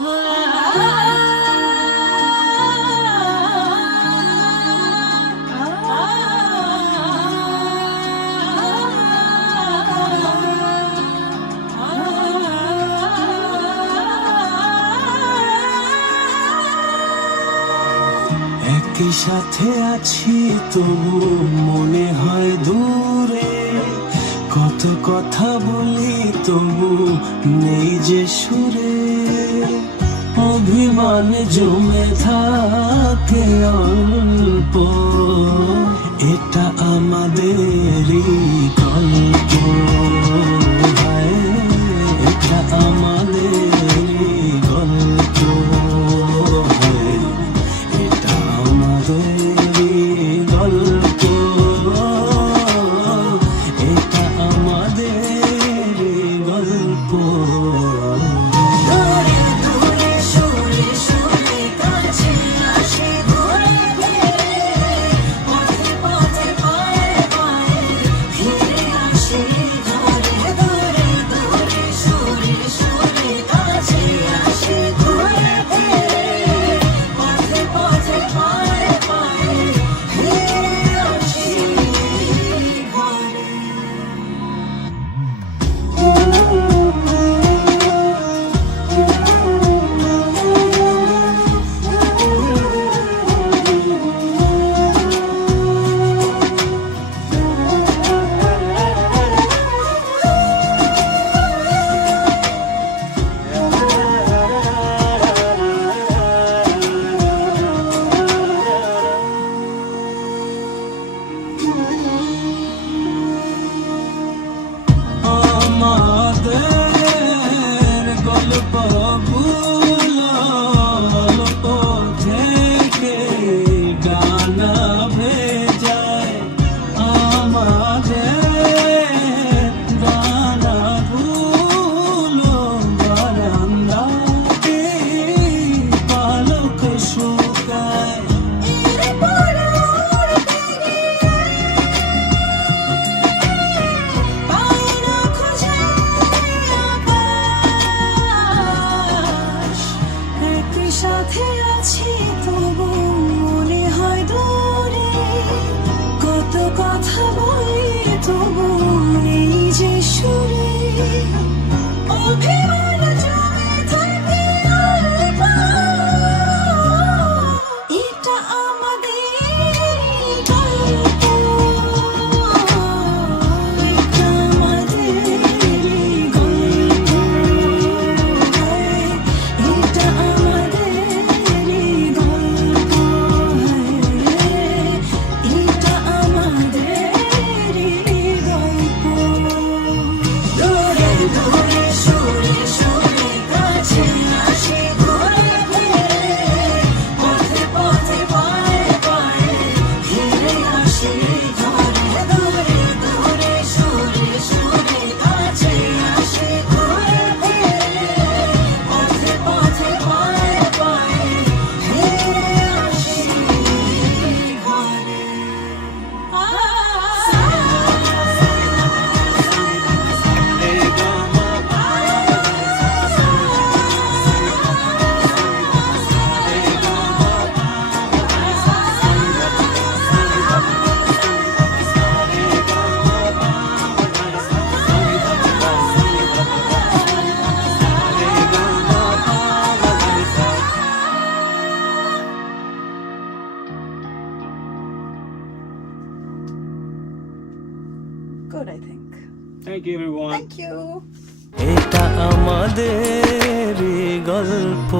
একই সাথে আছি তবু মনে হয় দূরে, কত কথা বলি তবু নেই যে সুরে, অভিমান জমে থাকে অল্প, এটা আমাদেরই গল্প, এটা আমাদেরই গল্প, এটা আমাদেরই গল্প, এটা আমাদেরই গল্প। সাথে আছি তবু মনে হয় দূরে, কত কথা বলি তবু নেই যে সুরে, অভিমান জমে থাকে অল্প, এটা আমাদেরই গল্প, এটা আমাদেরই গল্প, এটা good, I think. Thank you, everyone. Thank you. এটা আমাদেরই গল্প।